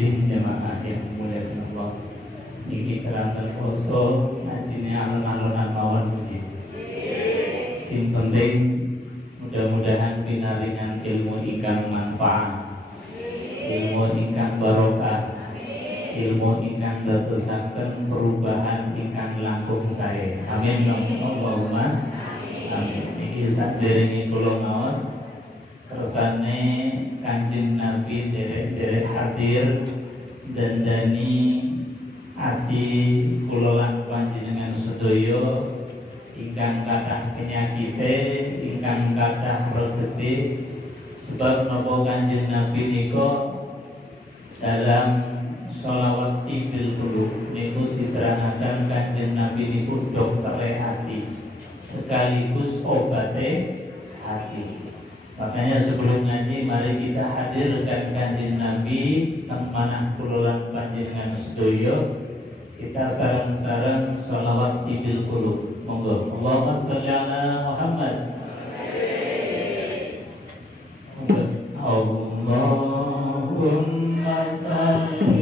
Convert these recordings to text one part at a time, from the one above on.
hadirin jamaah yang dimuliakan Allah. Niki kerangka poso ngajine alun-alunan mawon mugi. Sing penting mudah-mudahan pinaringan ilmu ingkang manfaat, ilmu ingkang barokah, ilmu ingkang dadosaken perubahan ingkang langkung sae. Amin Allahumma amin. Iki saderenge kula ngaos kersane Kanjeng Nabi derek-derek hadir dandani ati kula lan panjenengan sedaya ingkang kathah penyakite, ingkang kathah rezeki. Sebab napa Kanjeng Nabi nika dalam sholawat bil qulub niku diterangaken Kanjeng Nabi niku doktere ati sekaligus obate hati. Makanya sebelum ngaji mari kita hadirkan Kanjeng Nabi teng manah kula lan panjenengan sedaya kita sareng-sareng sholawat bil qulub. Monggo Allahumma sholli ala Muhammad. Allahumma sholli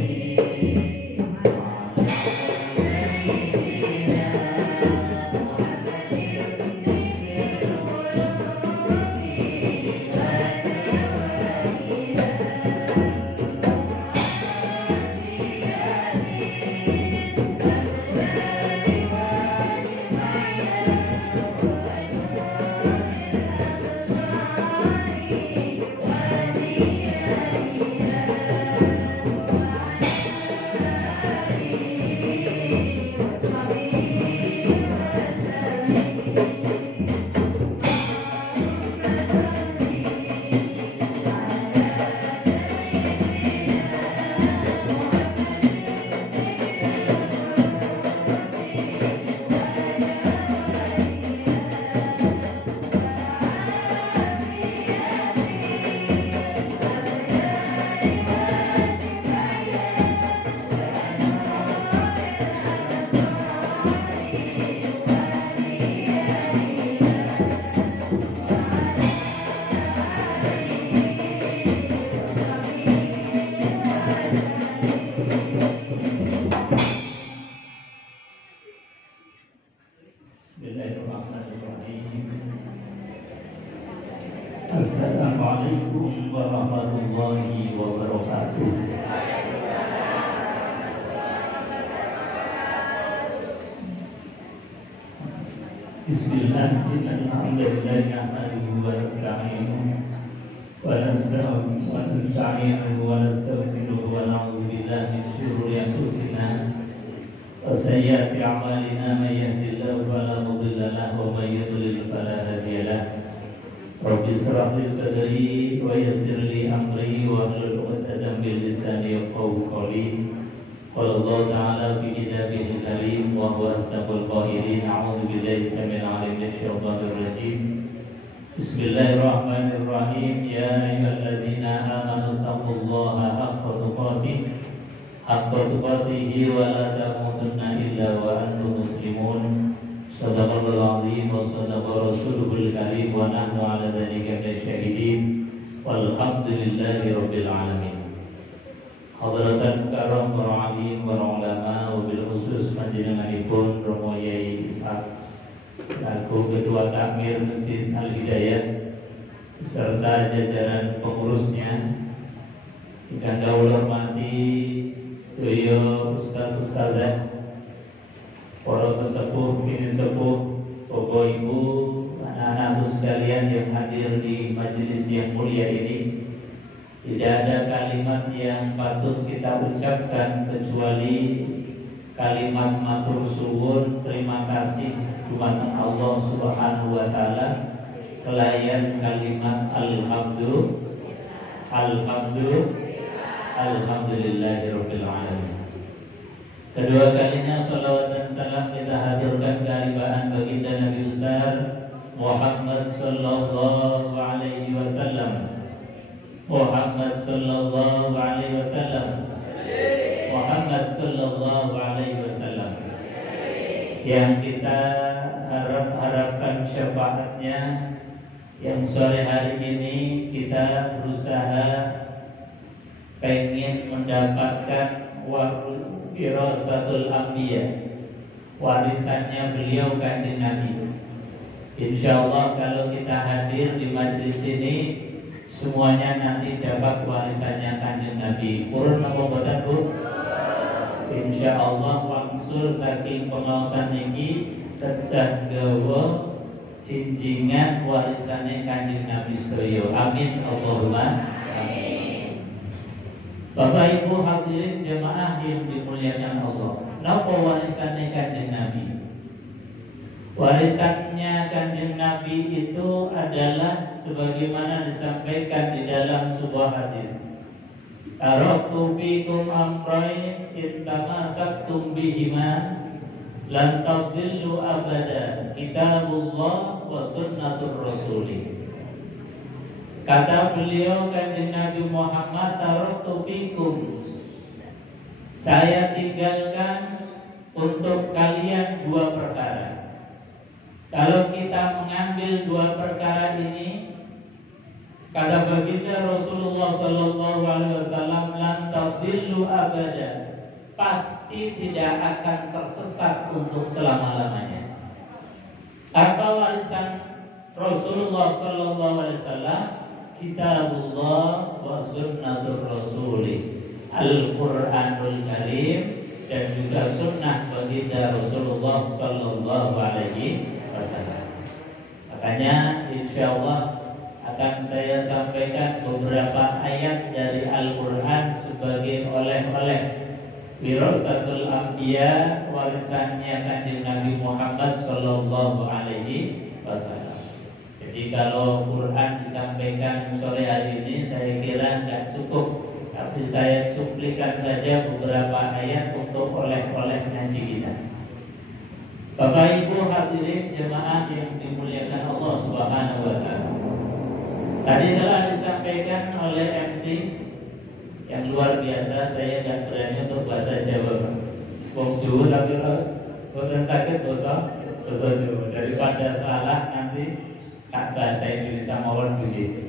Assalamualaikum warahmatullahi wabarakatuh. Bismillah, alhamdulillah nahmaduhu wa nasta'inuhu wa nasta'inuhu wa nastaghfiruhu wa na'udzu billahi min shururi anfusina wa sayyiati a'malina may yahdihillahu fala mudilla lahu wa may yudlil fala hadiya lahu. Rabbi shrah li sadri wa yassir li amri wa hlul 'uqdatam min lisani yafqahu qawli. Qala Allah ta'ala fi kitabihi karim wa huwa asdaqul qailin. A'udzu billahi samil 'alim minasy syaithanir rajim. Bismillahirrahmanirrahim. Ya ayyuhalladzina amanu taqullaha haqqa tuqatih wa la tamutunna illa wa antum muslimun. Shadaqallahul azim wa shadaqa rasuluhul karim wa nahnu ala dzalika minasyahidin walhamdulillahi rabbil alamin. Hadratan karam para alim para ulama wabil khusus panjenenganipun Romo Yai Ishaq selaku Ketua Takmir Masjid Al Hidayat beserta jajaran pengurusnya, ingkang kawula hormati sedaya ustaz ustazah, para sesepuh, bini sepuh, bapak ibu, anak-anakku sekalian yang hadir di majelis yang mulia ini. Tidak ada kalimat yang patut kita ucapkan kecuali kalimat matur suwun, terima kasih kepada Allah Subhanahu wa taala, kelayan kalimat alhamdulillahirabbil alamin. Kedua kalinya salawat dan salam kita haturkan kehadiran baginda Nabi besar Muhammad sallallahu alaihi wasallam. Muhammad sallallahu alaihi wasallam. Muhammad sallallahu alaihi wasallam. Yang kita harapkan syafaatnya, yang sore hari ini kita berusaha pengen mendapatkan wirasatul anbiya, warisannya beliau Kanjeng Nabi. Insya Allah kalau kita hadir di majelis ini, semuanya nanti dapat warisannya Kanjeng Nabi. Purun apa boten Bu? Insya Allah wangsul saking pengawasan ini tetap gawa cincingan warisannya Kanjeng Nabi sedaya. Amin Allahumma amin. Bapak Ibu hadirin jemaah yang dimuliakan Allah, napa warisannya Kanjeng Nabi? Warisannya Kanjeng Nabi itu adalah sebagaimana disampaikan di dalam sebuah hadis. Taraktu fikum amrayn in tamassaktum bihima lan tadillu abada, kitabullah wa sunnatur rasuli. Kata beliau Kanjeng Nabi Muhammad, taraktu fikum, saya tinggalkan untuk kalian dua perkara. Kalau kita mengambil dua perkara ini, kata baginda Rasulullah Sallallahu Alaihi Wasallam, lan tadillu abada, pasti tidak akan tersesat untuk selama-lamanya. Apa warisan Rasulullah Sallallahu Alaihi Wasallam? Kitabullah wa sunnatur rasuli, Al-Quranul Karim, dan juga sunnah baginda Rasulullah Sallallahu Alaihi Wasallam. Makanya insya Allah akan saya sampaikan beberapa ayat dari Al-Quran sebagai oleh-oleh wirasatul anbiya, warisannya Kanjeng Nabi Muhammad Sallallahu Alaihi Wasallam. Jadi kalau Quran disampaikan sore hari ini saya kira nggak cukup, tapi saya cuplikan saja beberapa ayat untuk oleh-oleh ngaji kita. Bapak Ibu hadirin jemaah yang dimuliakan Allah Subhanahu wa taala. Tadi telah disampaikan oleh MC yang luar biasa, saya nggak berani untuk bahasa Jawa. Wong Jawa tapi boten sakit bahasa Jawa, daripada salah nanti tak bahasa Indonesia mawon begitu.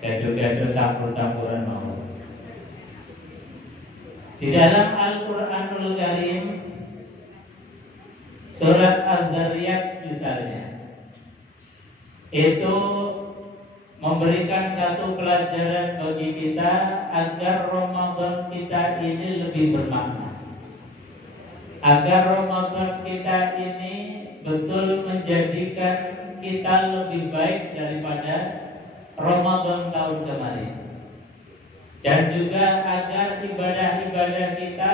Gaduh-gaduh campur-campuran mawon. Di dalam Al-Quranul Karim surat Az-Zariyat misalnya, itu memberikan satu pelajaran bagi kita agar Ramadan kita ini lebih bermakna, agar Ramadan kita ini betul menjadikan kita lebih baik daripada Ramadan tahun kemarin, dan juga agar ibadah-ibadah kita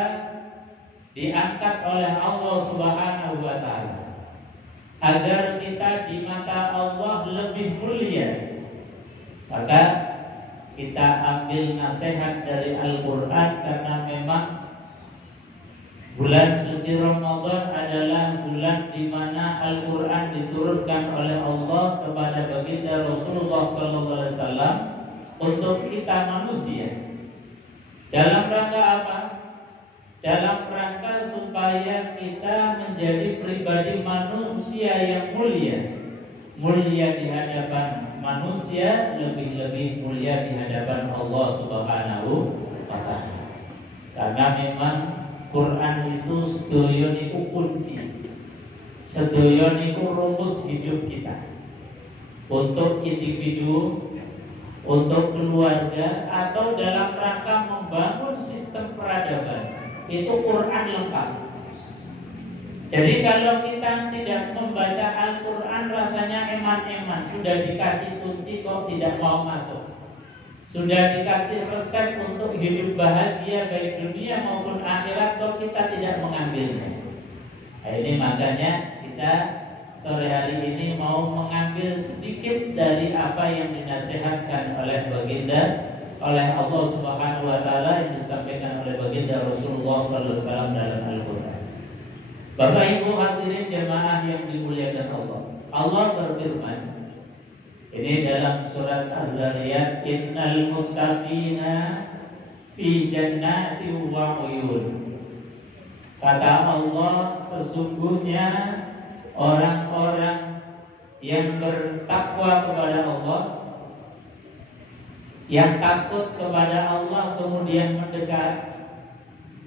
diangkat oleh Allah Subhanahu wa taala, agar kita di mata Allah lebih mulia. Maka kita ambil nasihat dari Al-Quran, karena memang bulan suci Ramadan adalah bulan di mana Al-Quran diturunkan oleh Allah kepada baginda Rasulullah SAW untuk kita manusia. Dalam rangka apa? Dalam rangka supaya kita menjadi pribadi manusia yang mulia. Mulia di hadapan manusia, lebih-lebih mulia di hadapan Allah Subhanahu wa taala. Karena memang Quran itu sedaya niku kunci, sedaya niku rumus hidup kita. Untuk individu, untuk keluarga, atau dalam rangka membangun sistem peradaban, itu Quran lengkap. Jadi kalau kita tidak membaca Al-Quran, rasanya eman-eman, sudah dikasih kunci kok tidak mau masuk, sudah dikasih resep untuk hidup bahagia baik dunia maupun akhirat, kok kita tidak mengambilnya. Nah, ini makanya kita sore hari ini mau mengambil sedikit dari apa yang dinasihatkan oleh baginda, oleh Allah Subhanahu wa taala, yang disampaikan oleh baginda Rasulullah SAW dalam Al-Quran. Bapak Ibu hadirin jemaah yang dimuliakan Allah, Allah berfirman ini dalam surat Az-Zariyat, innal muttaqina fi jannati wa uyun. Kata Allah, sesungguhnya orang-orang yang bertakwa kepada Allah Yang takut kepada Allah kemudian mendekat,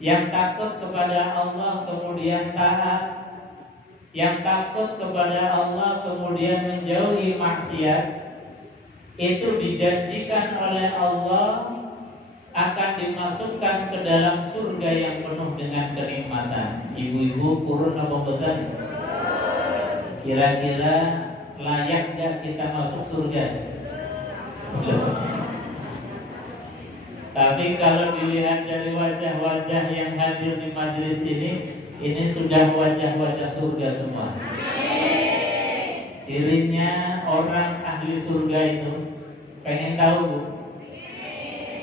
yang takut kepada Allah kemudian taat, yang takut kepada Allah kemudian menjauhi maksiat, itu dijanjikan oleh Allah akan dimasukkan ke dalam surga yang penuh dengan kenikmatan. Ibu-ibu kurun apa betul? Kira-kira layak gak kita masuk surga? Tapi kalau dilihat dari wajah-wajah yang hadir di majelis ini sudah wajah-wajah surga semua. Cirinya orang ahli surga itu, pengen tahu Bu?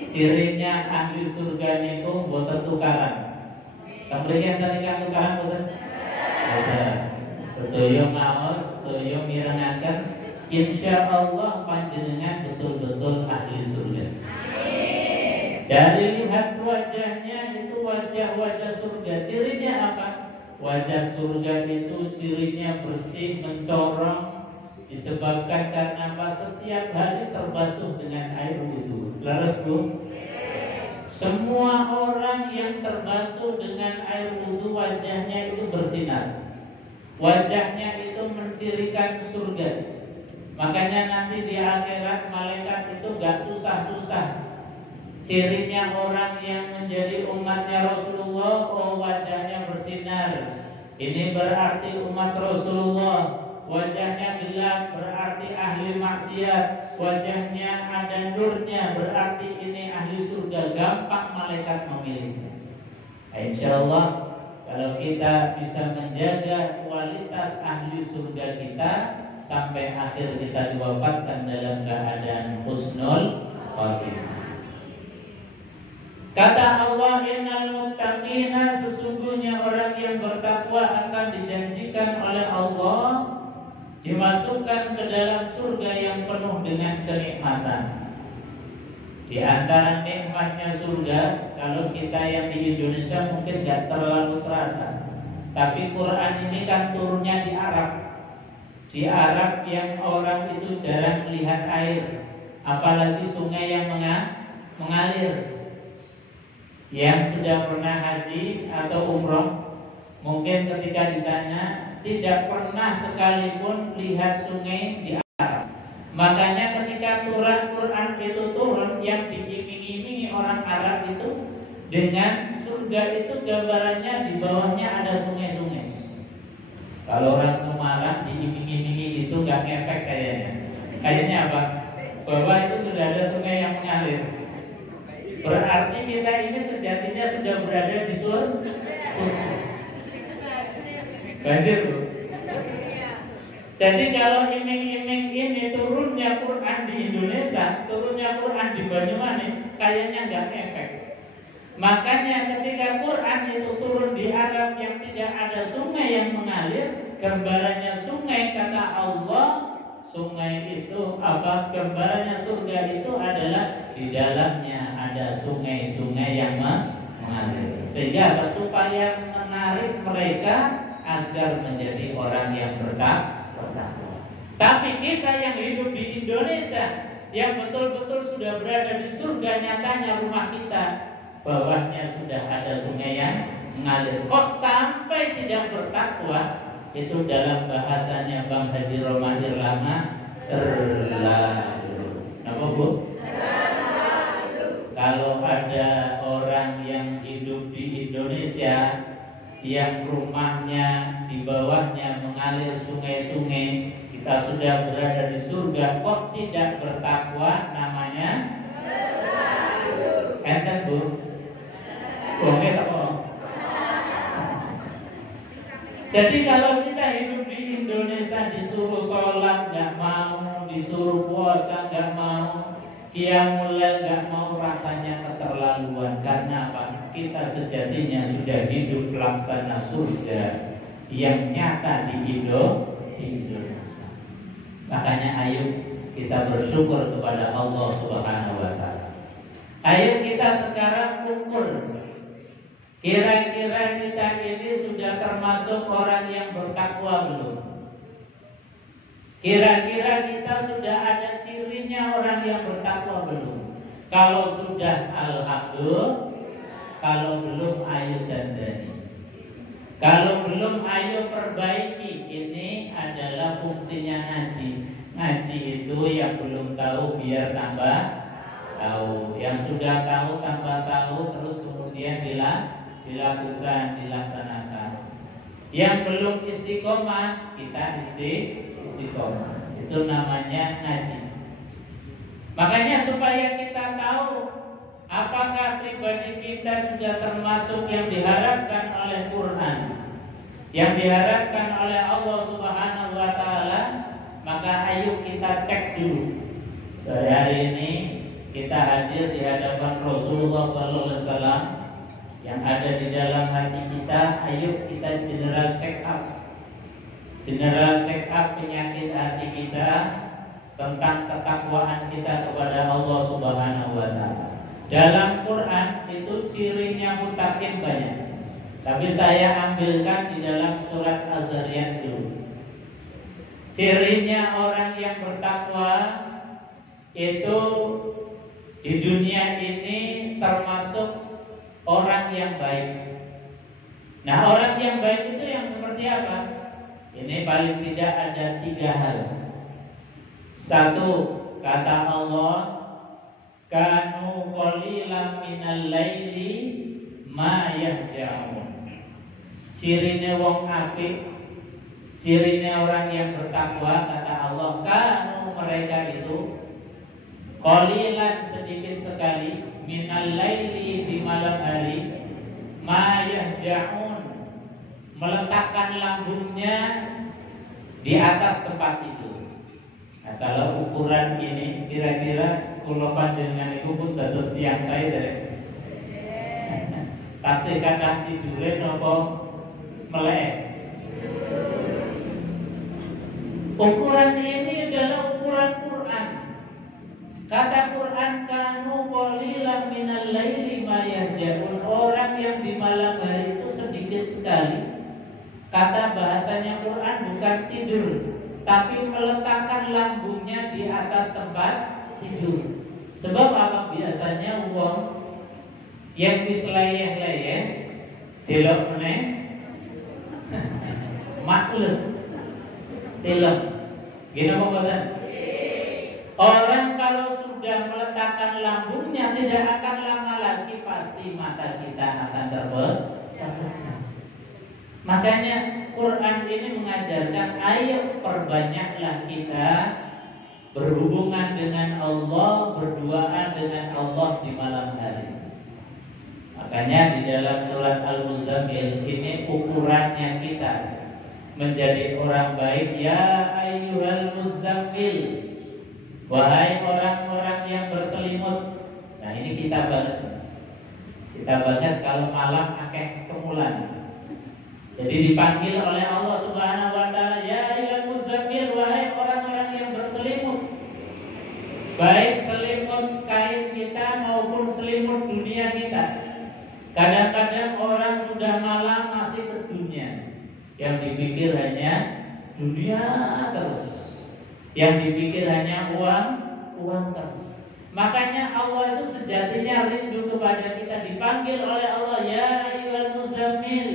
Cirinya ahli surga itu boten tukaran. Kemudian tadi kan tukaran boten? Boten. Sedaya maos, sedaya mirengaken, insyaallah panjenengan betul-betul ahli surga. Dari lihat wajahnya itu wajah-wajah surga. Cirinya apa? Wajah surga itu cirinya bersih, mencorong, disebabkan karena apa? Setiap hari terbasuh dengan air wudu. Laras Bu? Semua orang yang terbasuh dengan air wudu wajahnya itu bersinar. Wajahnya itu mencirikan surga. Makanya nanti di akhirat malaikat itu gak susah-susah. Cirinya orang yang menjadi umatnya Rasulullah, oh wajahnya bersinar. Ini berarti umat Rasulullah. Wajahnya gelap berarti ahli maksiat. Wajahnya ada nurnya berarti ini ahli surga. Gampang malaikat memilih. Insyaallah kalau kita bisa menjaga kualitas ahli surga kita sampai akhir kita diwafatkan dalam keadaan husnul khatimah. Kata Allah, innal muttaqina, sesungguhnya orang yang bertakwa akan dijanjikan oleh Allah dimasukkan ke dalam surga yang penuh dengan kenikmatan. Di antara nikmatnya surga, kalau kita yang di Indonesia mungkin gak terlalu terasa, tapi Quran ini kan turunnya di Arab. Di Arab yang orang itu jarang melihat air, apalagi sungai yang mengalir. Yang sudah pernah haji atau umroh, mungkin ketika di sana tidak pernah sekalipun lihat sungai di Arab. Makanya ketika Quran itu turun, yang diiming-imingi orang Arab itu dengan surga itu gambarannya di bawahnya ada sungai-sungai. Kalau orang Semarang diiming-imingi itu nggak ngefek kayaknya. Kayaknya apa? Bawah itu sudah ada sungai yang mengalir. Berarti kita ini sejatinya sudah berada di surga. Banjir Bu. Jadi kalau iming-iming ini turunnya Quran di Indonesia, turunnya Quran di Banyuwangi, kayaknya nggak efek. Makanya ketika Quran itu turun di Arab yang tidak ada sungai yang mengalir, gambarannya sungai kata Allah, sungai itu apa? Gambarannya surga itu adalah di dalamnya ada sungai-sungai yang mengalir. Sehingga apa? Supaya menarik mereka agar menjadi orang yang bertakwa. Tapi kita yang hidup di Indonesia, yang betul-betul sudah berada di surga, nyatanya rumah kita bawahnya sudah ada sungai yang mengalir. Kok sampai tidak bertakwa? Itu dalam bahasanya Bang Haji Romahir Lama, terlalu. Apa Bu? Kalau ada orang yang hidup di Indonesia yang rumahnya di bawahnya mengalir sungai-sungai, kita sudah berada di surga, kok tidak bertakwa, namanya enten Bu. Boleh apa? Jadi kalau kita hidup di Indonesia disuruh sholat nggak mau, disuruh puasa nggak mau, qiyamul lail nggak mau, rasanya keterlaluan. Karena apa? Kita sejatinya sudah hidup laksana surga yang nyata di Indonesia. Makanya ayo kita bersyukur kepada Allah Subhanahu wa Ta'ala. Ayo kita sekarang ukur, kira-kira kita ini sudah termasuk orang yang bertakwa belum? Kira-kira kita sudah ada cirinya orang yang bertakwa belum? Kalau sudah alhamdulillah, kalau belum ayo dandani. Kalau belum ayo perbaiki. Ini adalah fungsinya ngaji. Ngaji itu yang belum tahu biar tambah tahu, yang sudah tahu tambah tahu, terus kemudian dilakukan, dilaksanakan. Yang belum istiqomah, kita istiqomah. Itu namanya ngaji. Makanya supaya kita tahu apakah pribadi kita sudah termasuk yang diharapkan oleh Quran, yang diharapkan oleh Allah Subhanahu wa taala, maka ayo kita cek dulu. Sore hari ini kita hadir di hadapan Rasulullah sallallahu alaihi wasallam yang ada di dalam hati kita. Ayo kita general check up. General check up penyakit hati kita, tentang ketakwaan kita kepada Allah Subhanahu wa taala. Dalam Quran itu cirinya muttaqin banyak. Tapi saya ambilkan di dalam surat Az-Zariyat dulu. Cirinya orang yang bertakwa itu di dunia ini termasuk orang yang baik. Nah, orang yang baik itu yang seperti apa? Ini paling tidak ada 3 hal. Satu, kata Allah, kanu qalilan minal laili ma yahja'un. Cirine wong apik, cirine orang yang bertakwa, kata Allah, kanu mereka itu qalilan sedikit sekali, minal laili di malam hari, ma yahja'un meletakkan lambungnya di atas tempat tidur. Nah, kalau ukuran ini kira-kira kula panjenengan iku pun dados tiyang saya dari taksih kadang tidure napa melek. Ukuran ini adalah ukuran Quran. Kata Quran, kanu qalilan minal laili ma yahja'un. Orang yang di malam hari itu sedikit sekali. Kata bahasanya Quran bukan tidur, tapi meletakkan lambungnya di atas tempat tidur. Sebab apa? Biasanya wong yang wis leyeh-leyeh delok meneh makles delok. Gini apa boten? Orang kalau sudah meletakkan lambungnya tidak akan lama lagi pasti mata kita akan terpejam. Makanya Quran ini mengajarkan, ayo perbanyaklah kita berhubungan dengan Allah, berduaan dengan Allah di malam hari. Makanya di dalam surat Al-Muzammil ini ukurannya kita menjadi orang baik. Ya ayyuhal muzammil, wahai orang-orang yang berselimut. Nah, ini kita banget kalau malam akeh kemulan. Jadi dipanggil oleh Allah Subhanahu wa taala, ya ayyuhal muzammil, wahai orang-orang yang berselimut. Baik selimut kain kita maupun selimut dunia kita. Kadang-kadang orang sudah malam masih ke dunia. Yang dipikir hanya dunia terus. Yang dipikir hanya uang terus. Makanya Allah itu sejatinya rindu kepada kita. Dipanggil oleh Allah, ya ayyuhal muzammil,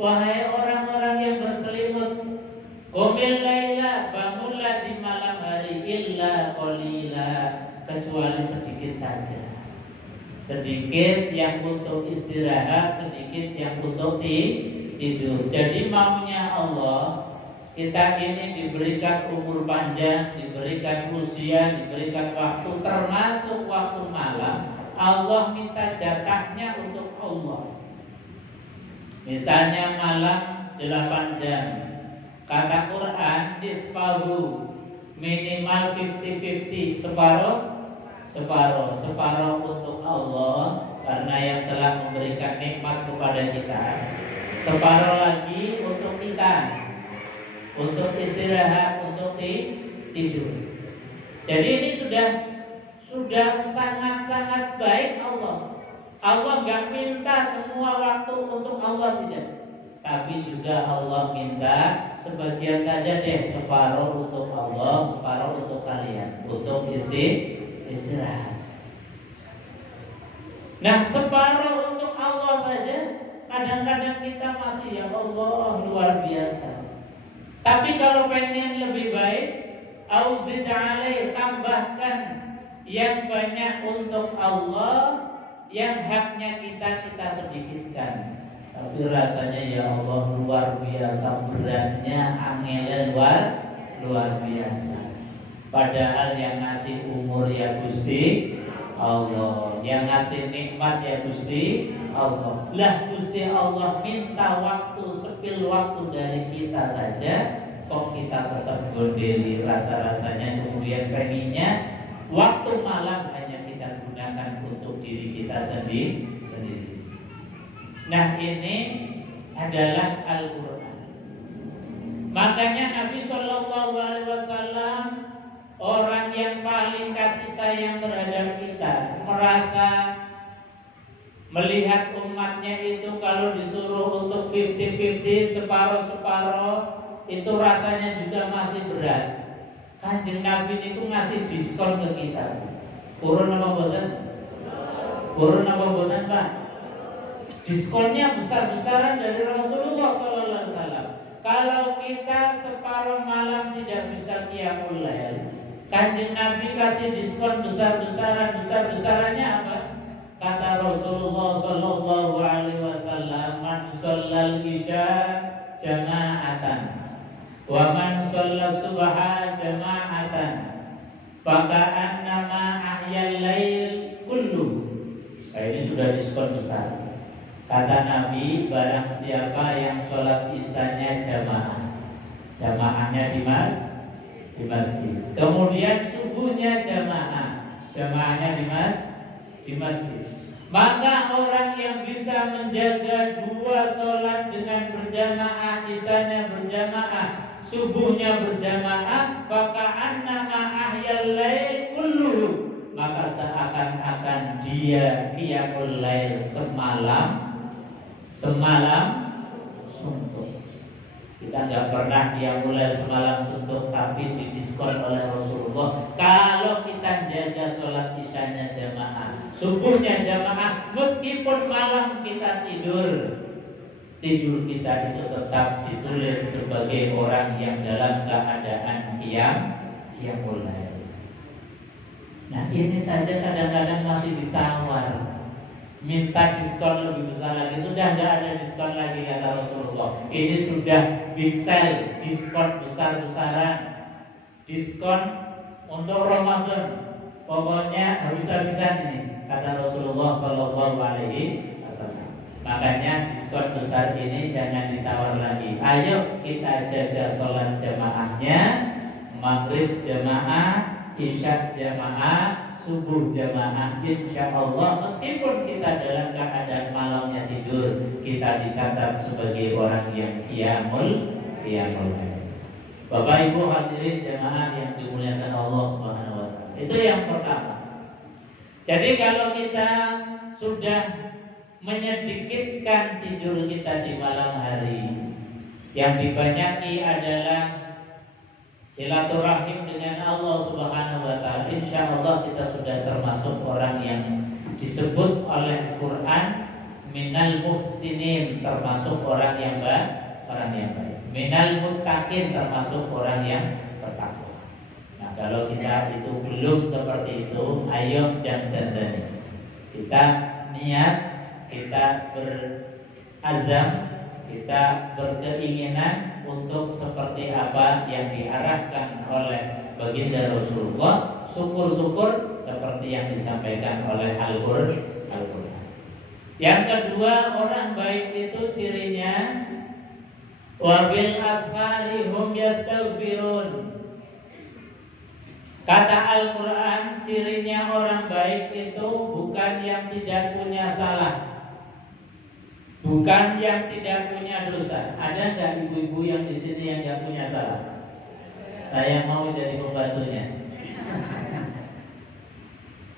wahai orang-orang yang berselimut. Qumil laila, bangunlah di malam hari, illa qalila, kecuali sedikit saja. Sedikit yang untuk istirahat, sedikit yang untuk tidur. Jadi maunya Allah, kita ini diberikan umur panjang, diberikan usia, diberikan waktu, termasuk waktu malam. Allah minta jatahnya untuk Allah. Misalnya malam 8 jam. Kata Quran, nisfahu, minimal 50-50, separuh untuk Allah karena yang telah memberikan nikmat kepada kita. Separuh lagi untuk kita, untuk istirahat, untuk tidur. Jadi ini sudah sangat-sangat baik Allah. Allah nggak minta semua waktu untuk Allah, tidak. Tapi juga Allah minta sebagian saja deh, separuh untuk Allah, separuh untuk kalian, untuk istirahat. Nah, separuh untuk Allah saja kadang-kadang kita masih ya Allah luar biasa. Tapi kalau pengen lebih baik, auzid alaih, tambahkan yang banyak untuk Allah, yang haknya kita sedikitkan. Tapi rasanya ya Allah luar biasa beratnya, angelnya luar biasa. Padahal yang ngasih umur ya Gusti Allah, yang ngasih nikmat ya Gusti Allah. Lah Gusti Allah minta waktu, sepil waktu dari kita saja, kok kita tetap gondeli rasa-rasanya, kemudian pengennya waktu malam hanya kita gunakan untuk diri kita sendiri. Nah, ini adalah Al-Quran. Makanya Nabi SAW orang yang paling kasih sayang terhadap kita, merasa melihat umatnya itu kalau disuruh untuk 50-50, separuh-separuh, itu rasanya juga masih berat. Kanjeng Nabi itu ngasih diskon ke kita. Kurun apa boten? Kurun apa boten, Pak? Diskonnya besar-besaran dari Rasulullah SAW. Kalau kita separuh malam tidak bisa qiyamul lail, Kanjeng Nabi kasih diskon besar-besaran. Besar-besarannya apa? Kata Rasulullah SAW, man shallal isya jama'atan wa man shallal subha jama'atan faka'annama ahyal lail kullu. Ini sudah diskon besar. Kata Nabi, barang siapa yang sholat isyanya jamaah, jamaahnya di masjid. Kemudian subuhnya jamaahnya di masjid. Maka orang yang bisa menjaga dua sholat dengan berjamaah, isyanya berjamaah, subuhnya berjamaah, faka'annama ahyal lail kulluhu, maka seakan-akan dia qiyamul lail semalam suntuk. Kita nggak pernah qiyamul lail semalam suntuk, tapi didiskon oleh Rasulullah. Kalau kita jaga sholat isyanya jamaah, subuhnya jamaah, meskipun malam kita tidur kita itu tetap ditulis sebagai orang yang dalam keadaan qiyamul lail. Nah, ini saja kadang-kadang masih ditawar, minta diskon lebih besar lagi. Sudah tidak ada diskon lagi, kata Rasulullah. Ini sudah big sale, diskon besar-besaran, diskon untuk Ramadan. Pokoknya habis-habisan ini, kata Rasulullah SAW. Makanya diskon besar ini jangan ditawar lagi. Ayo kita jaga sholat jamaahnya, maghrib jamaah, isya jamaah, subuh jamaah, insya Allah. Meskipun kita dalam keadaan malamnya tidur, kita dicatat sebagai orang yang qiyamul lail. Bapak Ibu hadirin jamaah yang dimuliakan Allah Subhanahu wa taala. Itu yang pertama. Jadi kalau kita sudah menyedikitkan tidur kita di malam hari, yang dibanyaki adalah silaturahim dengan Allah Subhanahu wa taala, insya Allah kita sudah termasuk orang yang disebut oleh Quran minal muhsinin, termasuk orang yang baik. Minal muttaqin, termasuk orang yang bertakwa. Nah, kalau kita itu belum seperti itu, ayo dan dandani. Kita niat, kita berazam, kita berkeinginan untuk seperti apa yang diarahkan oleh baginda Rasulullah. Syukur-syukur seperti yang disampaikan oleh Al-Quran. Yang kedua, orang baik itu cirinya wabil ashari hum yastaghfirun. Kata Al-Quran, cirinya orang baik itu bukan yang tidak punya salah, bukan yang tidak punya dosa. Ada nggak ibu-ibu yang di sini yang nggak punya salah? Saya mau jadi pembantunya.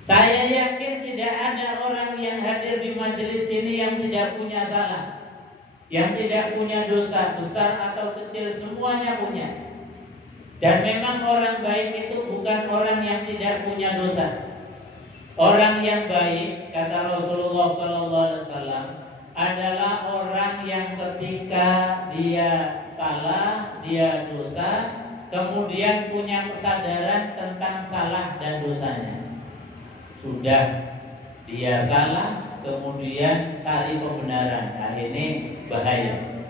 Saya yakin tidak ada orang yang hadir di majelis ini yang tidak punya salah, yang tidak punya dosa, besar atau kecil, semuanya punya. Dan memang orang baik itu bukan orang yang tidak punya dosa. Orang yang baik, kata Rasulullah SAW, adalah orang yang ketika dia salah, dia dosa, kemudian punya kesadaran tentang salah dan dosanya. Sudah dia salah, kemudian cari pembenaran. Nah, ini bahaya.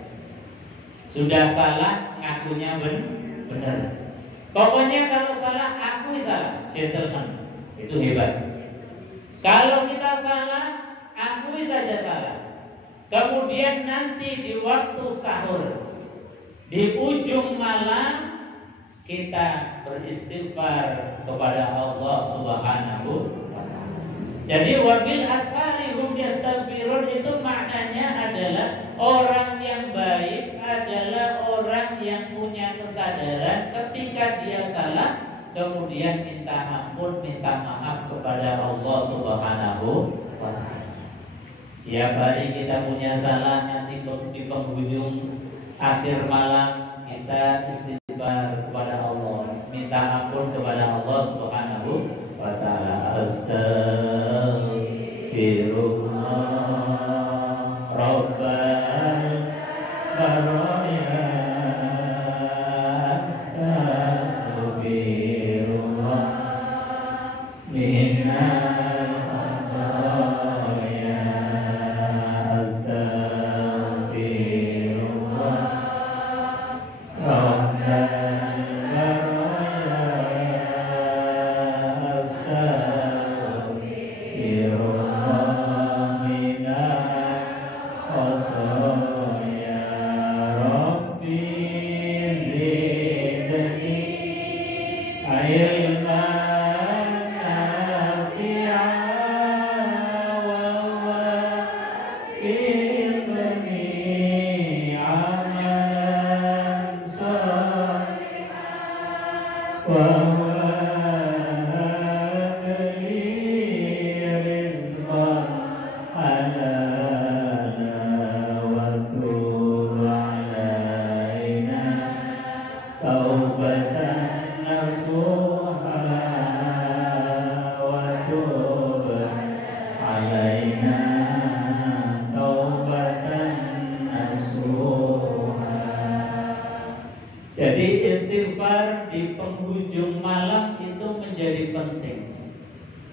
Sudah salah, ngakunya benar. Pokoknya kalau salah, akui salah. Gentleman, itu hebat. Kalau kita salah, akui saja salah. Kemudian nanti di waktu sahur, di ujung malam, kita beristighfar kepada Allah Subhanahu wa ta'ala. Jadi wabil ashari hum yastaghfirun itu maknanya adalah orang yang baik adalah orang yang punya kesadaran ketika dia salah, kemudian minta ampun, minta maaf kepada Allah Subhanahu wa ta'ala. Tiap hari kita punya salah, nanti di penghujung akhir malam kita istighfar kepada Allah, minta ampun kepada Allah Subhanahu wa ta'ala. Astaghfirullah Rabbal baraya, astaghfirullah minal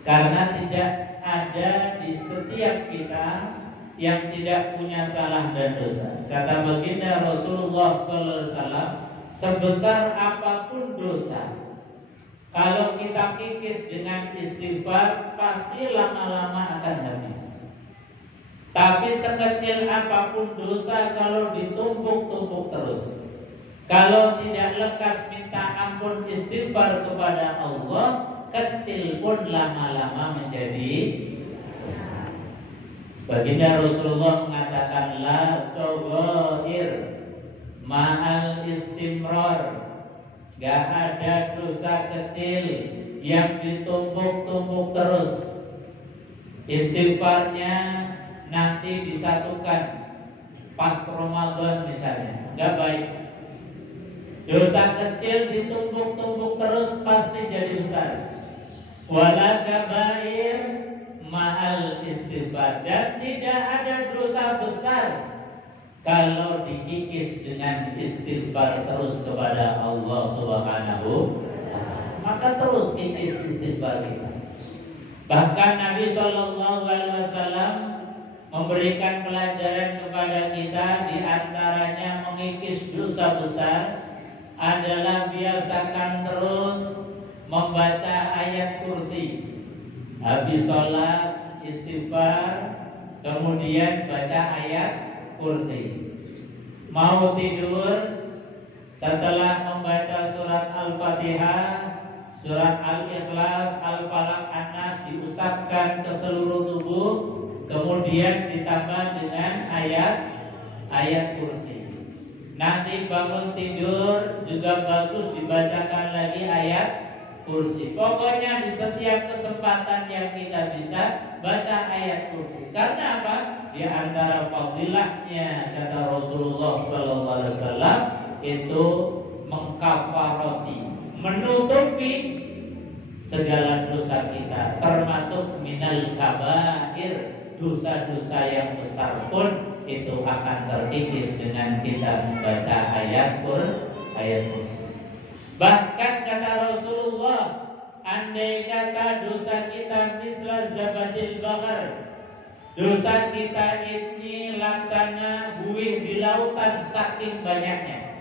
karena tidak ada di setiap kita yang tidak punya salah dan dosa. Kata baginda Rasulullah SAW, sebesar apapun dosa, kalau kita kikis dengan istighfar, pasti lama-lama akan habis. Tapi sekecil apapun dosa, kalau ditumpuk-tumpuk terus, kalau tidak lekas minta ampun istighfar kepada Allah, kecil pun lama-lama menjadi besar. Baginda Rasulullah mengatakan la shaghair ma'al istimrar. Gak ada dosa kecil yang ditumpuk-tumpuk terus. Istighfarnya nanti disatukan pas Ramadan misalnya, gak baik. Dosa kecil ditumpuk-tumpuk terus pasti jadi besar. Wala kabair ma'al istighfar. Dan tidak ada dosa besar kalau dikikis dengan istighfar terus kepada Allah Subhanahu. Maka terus kikis istighfar kita. Bahkan Nabi SAW memberikan pelajaran kepada kita, di antaranya mengikis dosa besar adalah biasakan terus membaca ayat kursi. Habis sholat istighfar, kemudian baca ayat kursi. Mau tidur, setelah membaca surat Al-Fatihah, surat Al-Ikhlas, Al-Falaq, An-Nas diusapkan ke seluruh tubuh, kemudian ditambah dengan ayat kursi. Nanti bangun tidur juga bagus dibacakan lagi ayat kursi. Pokoknya di setiap kesempatan yang kita bisa baca ayat kursi. Karena apa? Di antara fadilahnya kata Rasulullah SAW itu mengkafaroti, menutupi segala dosa kita, termasuk minal kabair, dosa-dosa yang besar pun itu akan terkikis dengan kita membaca ayat kursi. Bahkan kata Rasulullah, andai kata dosa kita misla zabadil bahar, dosa kita ini laksana buih di lautan saking banyaknya,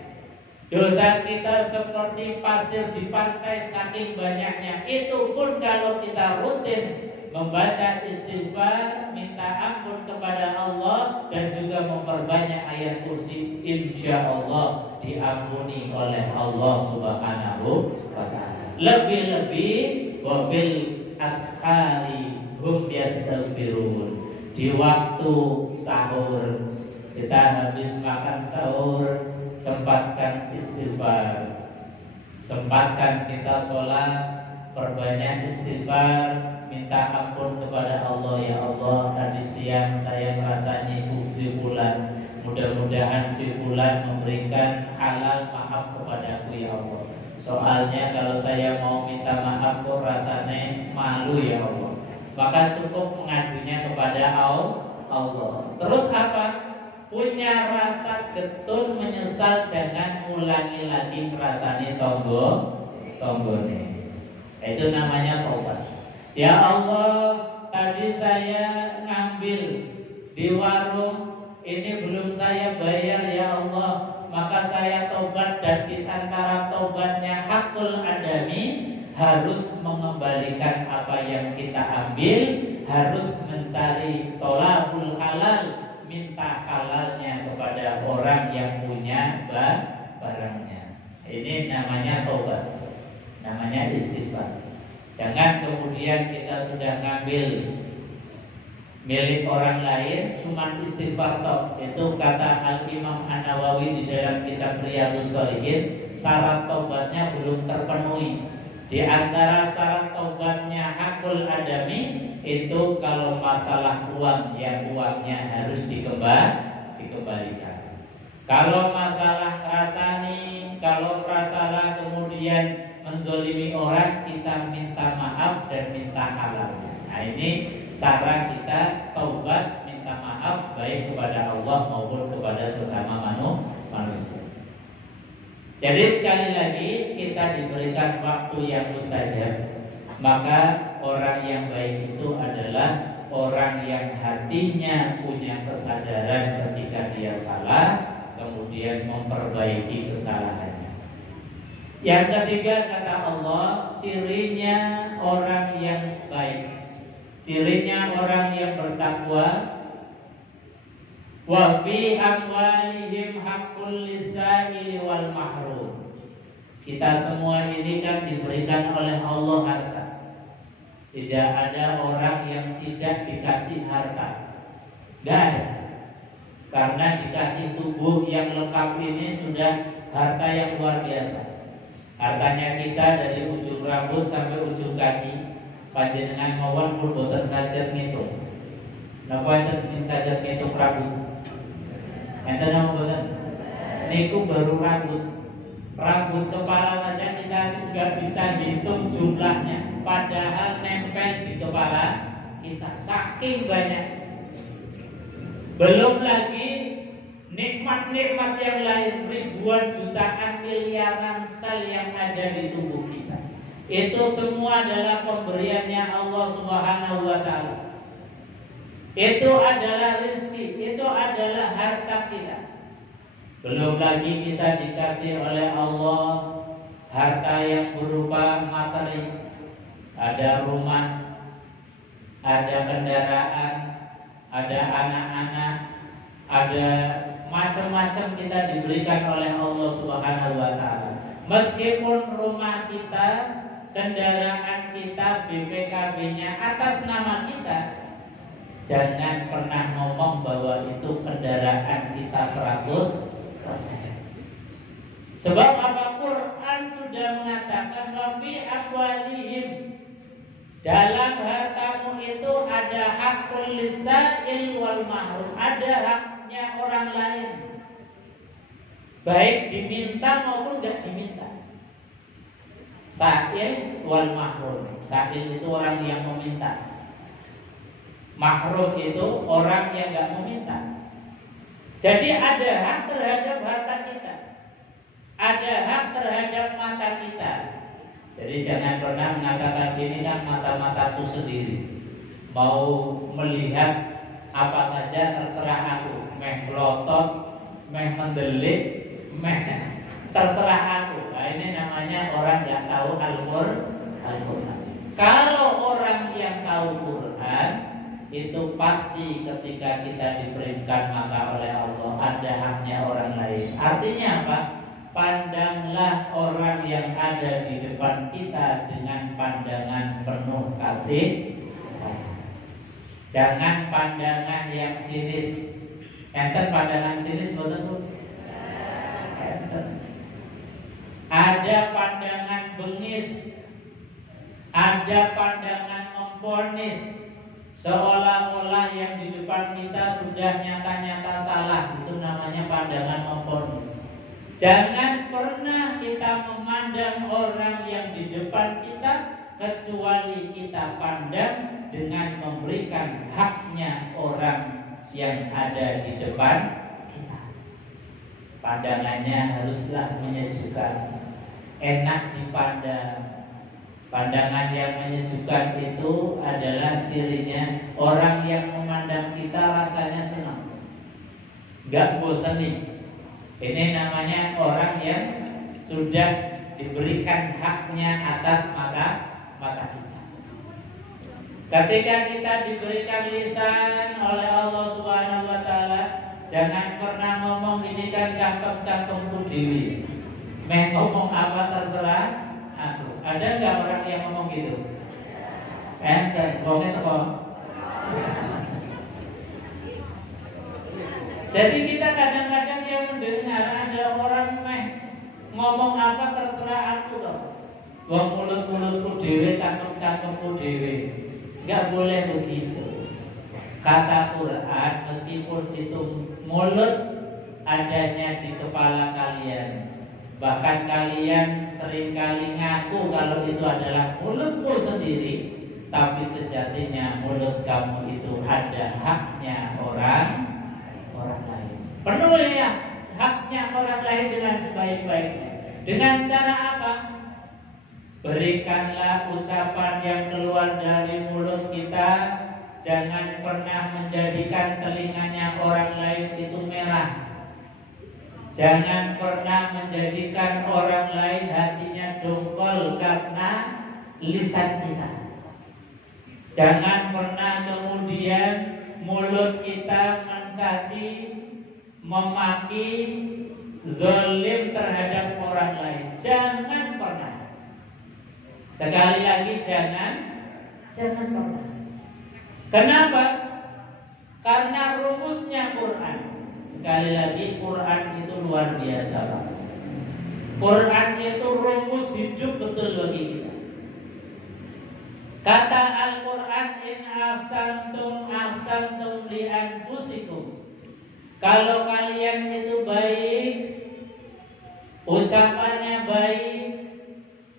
dosa kita seperti pasir di pantai saking banyaknya, itu pun kalau kita rutin membaca istighfar, minta ampun kepada Allah dan juga memperbanyak ayat kursi, insya Allah diampuni oleh Allah Subhanahu wa ta'ala. Lebih-lebih wafil ashari hum yastaghfirun, di waktu sahur kita habis makan sahur, sempatkan istighfar, sempatkan kita sholat, perbanyak istighfar, minta ampun kepada Allah. Ya Allah, tadi siang saya merasa nyifuk si fulan, mudah-mudahan si fulan memberikan halal maaf kepadaku ya Allah. Soalnya kalau saya mau minta maaf kok rasanya malu ya Allah. Maka cukup mengadunya kepada Allah. Terus apa? Punya rasa getun menyesal, jangan ulangi lagi rasanya tonggone. Itu namanya taubat. Ya Allah, tadi saya ngambil di warung, ini belum saya bayar ya Allah, maka saya tobat, dan di antara tobatnya hakul adami, harus mengembalikan apa yang kita ambil, harus mencari tolabul halal, minta halalnya kepada orang yang punya barangnya. Ini namanya tobat, namanya istighfar. Jangan kemudian kita sudah ngambil milik orang lain cuman istighfar tok. Itu kata Al-Imam An-Nawawi di dalam kitab Riyadhus Shalihin, syarat taubatnya belum terpenuhi. Di antara syarat taubatnya hakul adami itu kalau masalah uang, yang uangnya harus dikembalikan. Kalau masalah rasani, kalau masalah kemudian menzolimi orang, kita minta maaf dan minta halal. Nah, ini cara kita taubat, minta maaf baik kepada Allah maupun kepada sesama manusia. Jadi sekali lagi kita diberikan waktu yang mustajab. Maka orang yang baik itu adalah orang yang hatinya punya kesadaran ketika dia salah, kemudian memperbaiki kesalahannya. Yang ketiga kata Allah, cirinya orang yang baik, cirinya orang yang bertakwa, wa fi amwalihim haqqul lisaili wal mahrum. Kita semua ini kan diberikan oleh Allah harta. Tidak ada orang yang tidak dikasih harta. Tidak ada. Karena dikasih tubuh yang lengkap ini sudah harta yang luar biasa. Hartanya kita dari ujung rambut sampai ujung kaki, panjenengan mawon pun boten sajat ngitung. Napa enten sing sajat ngitung rambut? Enten napa boten? Niku baru rambut. Rambut kepala saja kita nggak bisa hitung jumlahnya, padahal nempel di kepala kita saking banyak. Belum lagi nikmat-nikmat yang lain, ribuan, jutaan, miliaran sel yang ada di tubuh kita. Itu semua adalah pemberiannya Allah Subhanahu wa ta'ala. Itu adalah rezeki, itu adalah harta kita. Belum lagi kita dikasih oleh Allah harta yang berupa materi. Ada rumah, ada kendaraan, ada anak-anak, ada macam-macam kita diberikan oleh Allah Subhanahu wa ta'ala. Meskipun rumah kita, kendaraan kita, BPKB-nya atas nama kita, jangan pernah ngomong bahwa itu kendaraan kita 100%. Sebab apa? Quran sudah mengatakan wa fi amwalihim, dalam hartamu itu ada hakul lisail wal mahrum, ada haknya orang lain, baik diminta maupun tidak diminta. Sa'il wal mahrum. Sa'il itu orang yang meminta. Mahrum itu orang yang gak meminta. Jadi ada hak terhadap harta kita, ada hak terhadap mata kita. Jadi jangan pernah mengatakan ini kan mata-mataku sendiri, mau melihat apa saja terserah aku, meh melotot, meh mendelik, meh terserah aku. Nah, ini namanya orang yang tahu Al-Quran. Kalau orang yang tahu Quran, itu pasti ketika kita diberikan maka oleh Allah ada haknya orang lain. Artinya apa? Pandanglah orang yang ada di depan kita dengan pandangan penuh kasih sayang. Jangan pandangan yang sinis. Enten pandangan sinis betul? Enten. Ada pandangan bengis, ada pandangan memvonis, seolah-olah yang di depan kita sudah nyata-nyata salah. Itu namanya pandangan memvonis. Jangan pernah kita memandang orang yang di depan kita kecuali kita pandang dengan memberikan haknya orang yang ada di depan kita. Pandangannya haruslah menyejukkan, enak dipandang. Pandangan yang menyejukkan itu adalah cirinya orang yang memandang kita rasanya senang, gak bosan. Ini namanya orang yang sudah diberikan haknya atas mata kita. Ketika kita diberikan lisan oleh Allah Subhanahu wa Ta'ala, jangan pernah ngomong ini kan cangkem-cangkemku dewi, meh ngomong apa terserah aku. Ada nggak orang yang ngomong gitu? Enten, ngomongin apa? Jadi kita kadang-kadang yang mendengar ada orang meh ngomong apa terserah aku toh. Wong mulut-mulutku dhewe, cangkem-cangkemku dhewe. Enggak boleh begitu. Kata Quran, meskipun itu mulut adanya di kepala kalian, bahkan kalian seringkali ngaku kalau itu adalah mulutmu sendiri, tapi sejatinya mulut kamu itu ada haknya orang lain. Penuh ya haknya orang lain dengan sebaik-baiknya. Dengan cara apa? Berikanlah ucapan yang keluar dari mulut kita. Jangan pernah menjadikan telinganya orang lain itu merah. Jangan pernah menjadikan orang lain hatinya dongkol karena lisan kita. Jangan pernah kemudian mulut kita mencaci, memaki, zalim terhadap orang lain. Jangan pernah. Sekali lagi jangan pernah. Kenapa? Karena rumusnya Quran. Sekali lagi Quran itu luar biasa, Pak. Quran itu rumus hidup betul bagi kita. Kata Al-Quran, in ahsantum li anfusikum. Kalau kalian itu baik, ucapannya baik,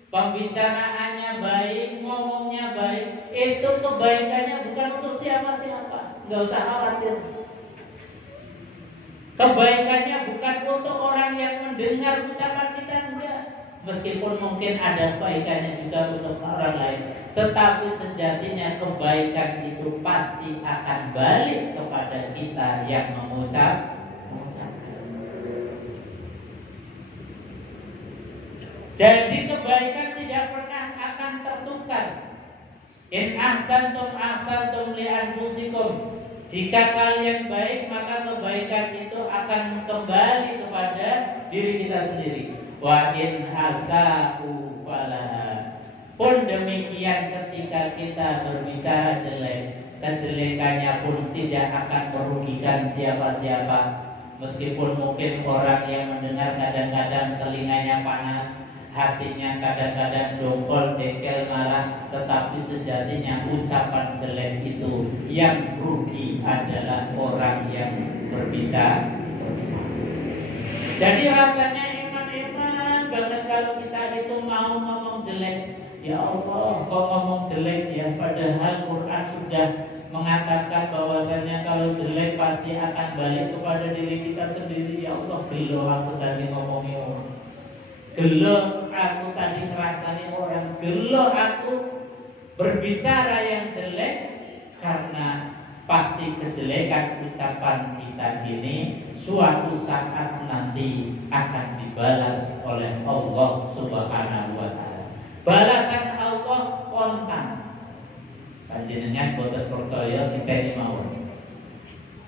pembicaraannya baik, ngomongnya baik, itu kebaikannya bukan untuk siapa-siapa. Gak usah khawatir. Kebaikannya bukan untuk orang yang mendengar ucapan kita, enggak. Meskipun mungkin ada kebaikannya juga untuk orang lain, tetapi sejatinya kebaikan itu pasti akan balik kepada kita yang mengucapkan. Jadi kebaikan tidak pernah akan tertukar. In ahsantum li anfusikum. Jika kalian baik, maka kebaikan itu akan kembali kepada diri kita sendiri. Wa in asa'u falaha. Pun demikian ketika kita berbicara jelek, kejelekannya pun tidak akan merugikan siapa-siapa. Meskipun mungkin orang yang mendengar kadang-kadang telinganya panas, hatinya kadang-kadang dongkol, jengkel, marah, tetapi sejatinya ucapan jelek itu yang rugi adalah orang yang berbicara. Jadi rasanya eman-eman banget kalau kita itu mau ngomong jelek jelek. Ya Allah, kok ngomong jelek ya, padahal Quran sudah mengatakan bahwasanya kalau jelek pasti akan balik kepada diri kita sendiri. Ya Allah, gelo aku tadi ngomongin orang, gelo aku tadi ngerasani orang, gelo aku berbicara yang jelek, karena pasti kejelekan ucapan kita ini suatu saat nanti akan dibalas oleh Allah Subhanahu wa Ta'ala. Balasan Allah kontan. Panjenengan boten percaya kita mawon.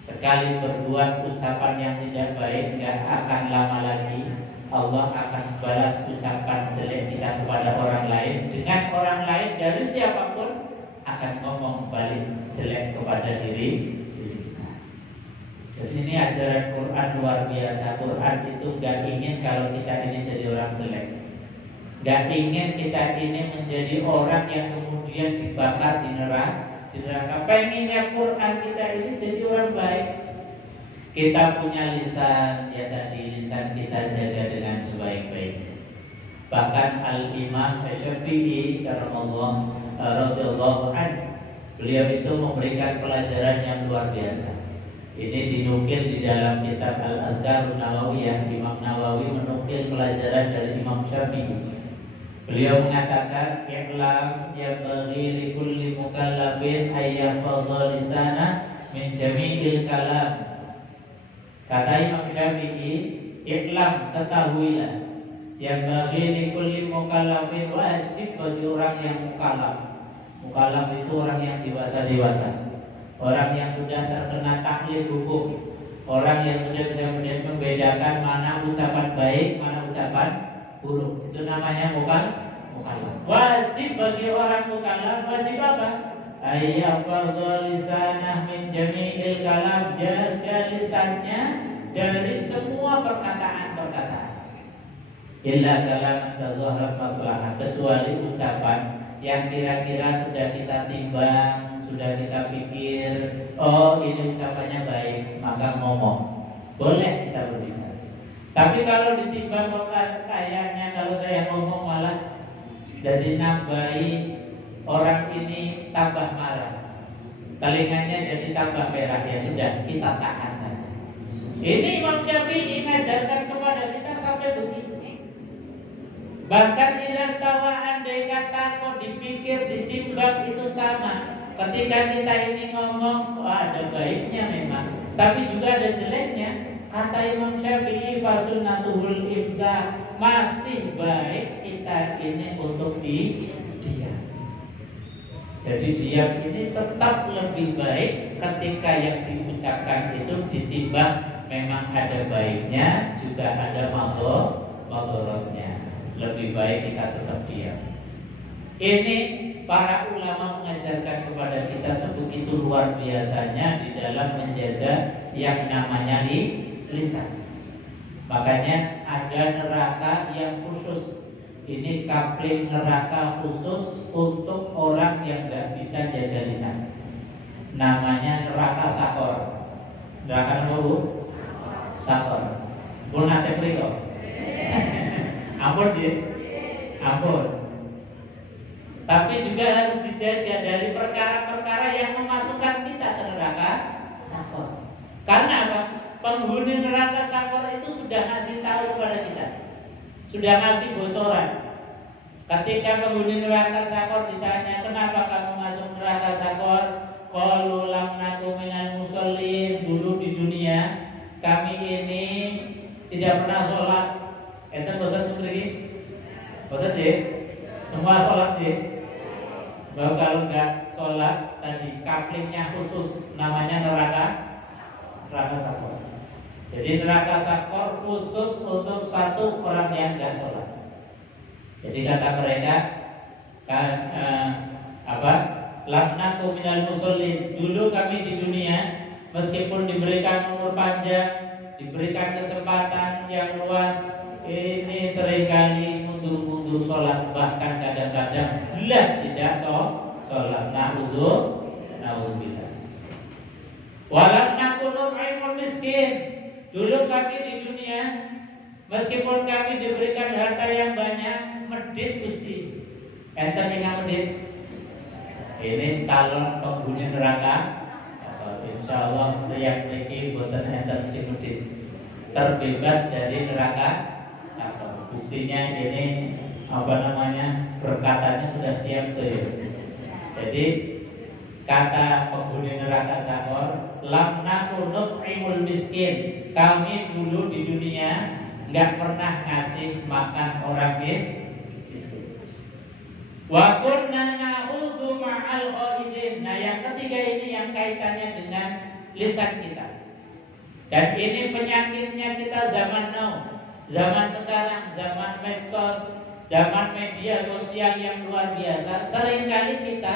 Sekali berbuat ucapan yang tidak baik, gak akan lama lagi Allah akan balas ucapan jelek kita kepada orang lain. Dengan orang lain dari siapapun akan ngomong balik jelek kepada diri kita. Jadi ini ajaran Quran luar biasa. Quran itu gak ingin kalau kita ini jadi orang jelek. Gak ingin kita ini menjadi orang yang kemudian dibakar di neraka. Pengennya Quran kita ini jadi orang baik. Kita punya lisan, ya tadi lisan kita jaga dengan sebaik-baiknya. Bahkan Al-Imam Syafi'i radhiyallahu anhu, beliau itu memberikan pelajaran yang luar biasa. Ini dinukil di dalam kitab Al-Azkarun Nawawiyah. Imam Nawawi menukil pelajaran dari Imam Syafi'i. Beliau mengatakan, "I'lam yabghi li kulli mukallafin ay yahfadha lisana min jami'il kalam." Kata Imam Syafi'i, "I'lam, ketahuilah, yabghi li kulli mukallafin, wajib bagi orang yang mukallaf." Mukallaf itu orang yang dewasa, orang yang sudah terkena taklif hukum, orang yang sudah bisa membedakan mana ucapan baik, mana ucapan buruk. Itu namanya mukallaf. Wajib bagi orang mukallaf, wajib apa? Ayyafadha lisanah min jami'il kalam, jaga lisannya dari semua perkataan-perkataan. Illa kalam tazahharat maslahah, kecuali ucapan yang kira-kira sudah kita timbang, sudah kita pikir, oh ini ucapannya baik, maka ngomong. Boleh kita berbicara. Tapi kalau ditimbang kayaknya kalau saya ngomong malah jadi nambahi orang ini tambah marah, telinganya jadi tambah merah, ya sudah kita tahan saja. Ini Imam Syafi'i mengajarkan kepada kita sampai begini. Bahkan ilastawa andai kata kok dipikir, ditimbang itu sama. Ketika kita ini ngomong, ada baiknya memang, tapi juga ada jeleknya. Kata Imam Syafi'i, fasunnatuhul imza, masih baik kita ini untuk diam. Jadi diam ini tetap lebih baik ketika yang diucapkan itu ditimbang memang ada baiknya, juga ada madorotnya. Lebih baik kita tetap diam. Ini para ulama mengajarkan kepada kita sebegitu luar biasanya di dalam menjaga yang namanya lisan. Makanya ada neraka yang khusus. Ini kapling neraka khusus untuk orang yang gak bisa jaga lisan. Namanya neraka sakor. Neraka apa bu? Sakor. Pun nate priko. Ampun dia. Ampun. Tapi juga harus dijaga dari perkara-perkara yang memasukkan kita ke neraka sakor. Karena apa? Penghuni neraka sakor itu sudah ngasih tahu kepada kita, sudah ngasih bocoran. Ketika penghuni neraka sakor ditanya, kenapa kamu masuk neraka sakor? Qalu lam naku minal musallin. Dulu di dunia kami ini tidak pernah sholat. Enten boten seperti boten ya? Semua sholat ya? Bahwa kalau enggak sholat tadi kaplingnya khusus namanya neraka sakor. Jadi neraka sakor khusus untuk satu orang yang enggak sholat. Jadi kata mereka laknaku minal musallin. Dulu kami di dunia meskipun diberikan umur panjang, diberikan kesempatan yang luas, ini seringkali mundur-mundur sholat, bahkan kadang-kadang belas tidak sholat. Na'udzubillah. Walaknaku nut'imul miskin. Dulu kami di dunia meskipun kami diberikan harta yang banyak, medit Gusti, Enten yang medit. Ini calon penghuni neraka. Insya Allah yang memiliki boten enten sing medit, terbebas dari neraka sakor. Buktinya ini berkatanya sudah siap setuju. Jadi kata penghuni neraka sakor, lam naku nut'imul miskin. Kami dulu di dunia nggak pernah ngasih makan orang miskin. Wa kunna na'udzu ma'al ghaidin. Nah, yang ketiga ini yang kaitannya dengan lisan kita. Dan ini penyakitnya kita zaman now, zaman sekarang, zaman medsos, zaman media sosial yang luar biasa. Seringkali kita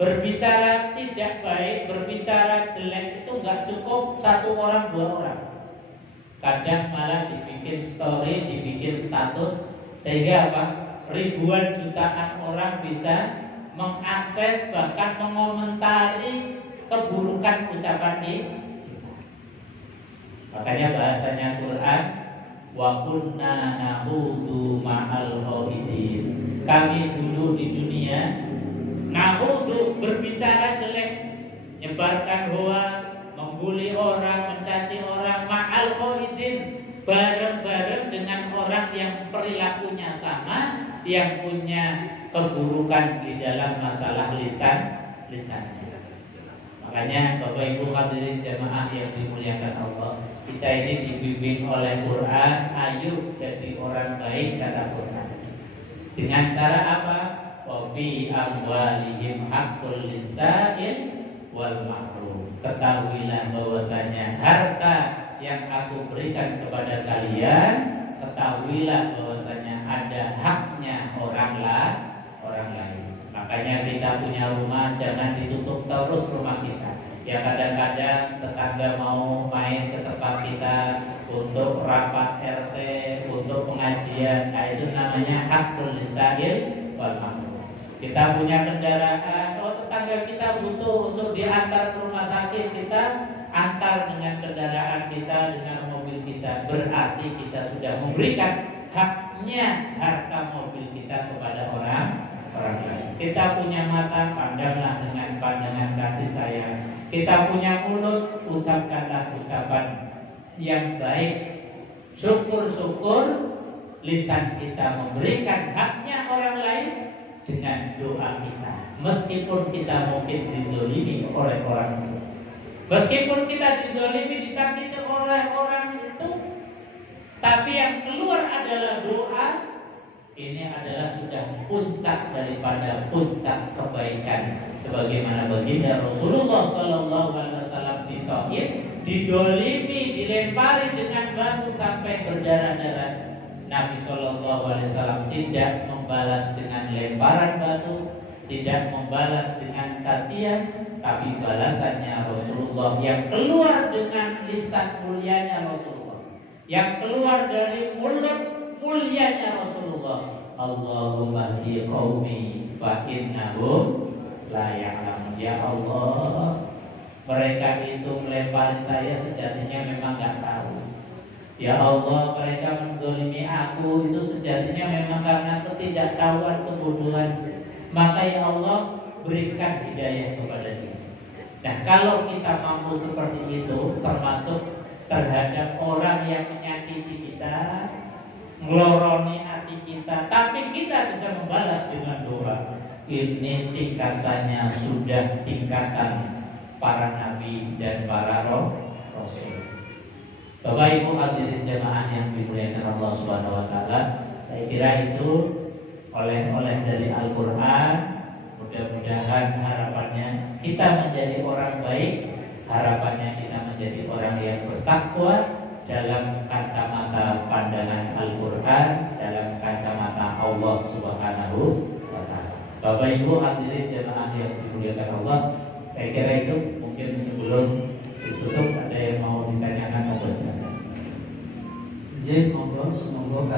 berbicara tidak baik, berbicara jelek itu nggak cukup satu orang, dua orang. Kadang malah dibikin story, dibikin status, sehingga apa? Ribuan jutaan orang bisa mengakses bahkan mengomentari keburukan ucapan kita. Makanya bahasanya Quran, wa kunna na'udzu ma'al ghaidin. Kami dulu di dunia na'udzu, berbicara jelek, menyebarkan hoak, membuli orang, mencaci orang, ma'al ghaidin, bareng-bareng dengan orang yang perilakunya sama, yang punya keburukan di dalam masalah lisannya. Makanya Bapak Ibu hadirin jamaah yang dimuliakan Allah, kita ini dibimbing oleh Quran, ayo jadi orang baik kata Quran. Dengan cara apa? Wa fi amwalihim haqqul lisail wal mahrum. Ketahuilah bahwasanya harta yang aku berikan kepada kalian, ketahuilah bahwasanya ada haknya orang lain. Makanya kita punya rumah jangan ditutup terus rumah kita. Ya kadang-kadang tetangga mau main ke tempat kita untuk rapat RT, untuk pengajian, nah itu namanya hakul lisail wal mahrum. Kita punya kendaraan, tetangga kita butuh untuk diantar ke rumah sakit, kita antar dengan kendaraan kita, dengan mobil kita. Berarti kita sudah memberikan haknya harta mobil kita kepada orang lain. Kita punya mata, pandanglah dengan pandangan kasih sayang. Kita punya mulut, ucapkanlah ucapan yang baik. Syukur-syukur lisan kita memberikan haknya orang lain dengan doa kita. Meskipun kita mungkin dizolimi oleh orang itu, meskipun kita dizolimi, disakiti oleh orang itu, tapi yang keluar adalah doa. Ini adalah sudah puncak daripada puncak kebaikan. Sebagaimana baginda Rasulullah SAW di Taif, didolimi, dilempari dengan batu sampai berdarah-darah. Nabi SAW tidak membalas dengan lemparan batu, tidak membalas dengan cacian, tapi balasannya Rasulullah yang keluar dengan lisan mulianya Rasulullah, yang keluar dari mulut mulianya Rasulullah, Allahumma hdi qaumi fa innahum la ya'lamun. Ya Allah, mereka itu melempari saya sejatinya memang gak tahu. Ya Allah, mereka menzalimi aku itu sejatinya memang karena ketidaktahuan, kebodohan. Maka ya Allah, berikan hidayah kepada dia. Nah, kalau kita mampu seperti itu, termasuk terhadap orang yang menyakiti kita, ngeloroni hati kita, tapi kita bisa membalas dengan doa. Ini tingkatannya sudah tingkatan para nabi dan para rasul. Bapak Ibu hadirin jamaah yang dimuliakan Allah Subhanahu wa taala, saya kira itu oleh-oleh dari Al-Qur'an. Mudah-mudahan harapannya kita menjadi orang baik, harapannya kita menjadi orang yang bertakwa dalam kacamata pandangan Al-Quran, dalam kacamata Allah Subhanahu wa ta'ala. Bapak Ibu hadirin jamaah yang dimuliakan Allah, saya kira itu mungkin sebelum ditutup ada yang mau ditanyakan atau silakan. Jadi monggo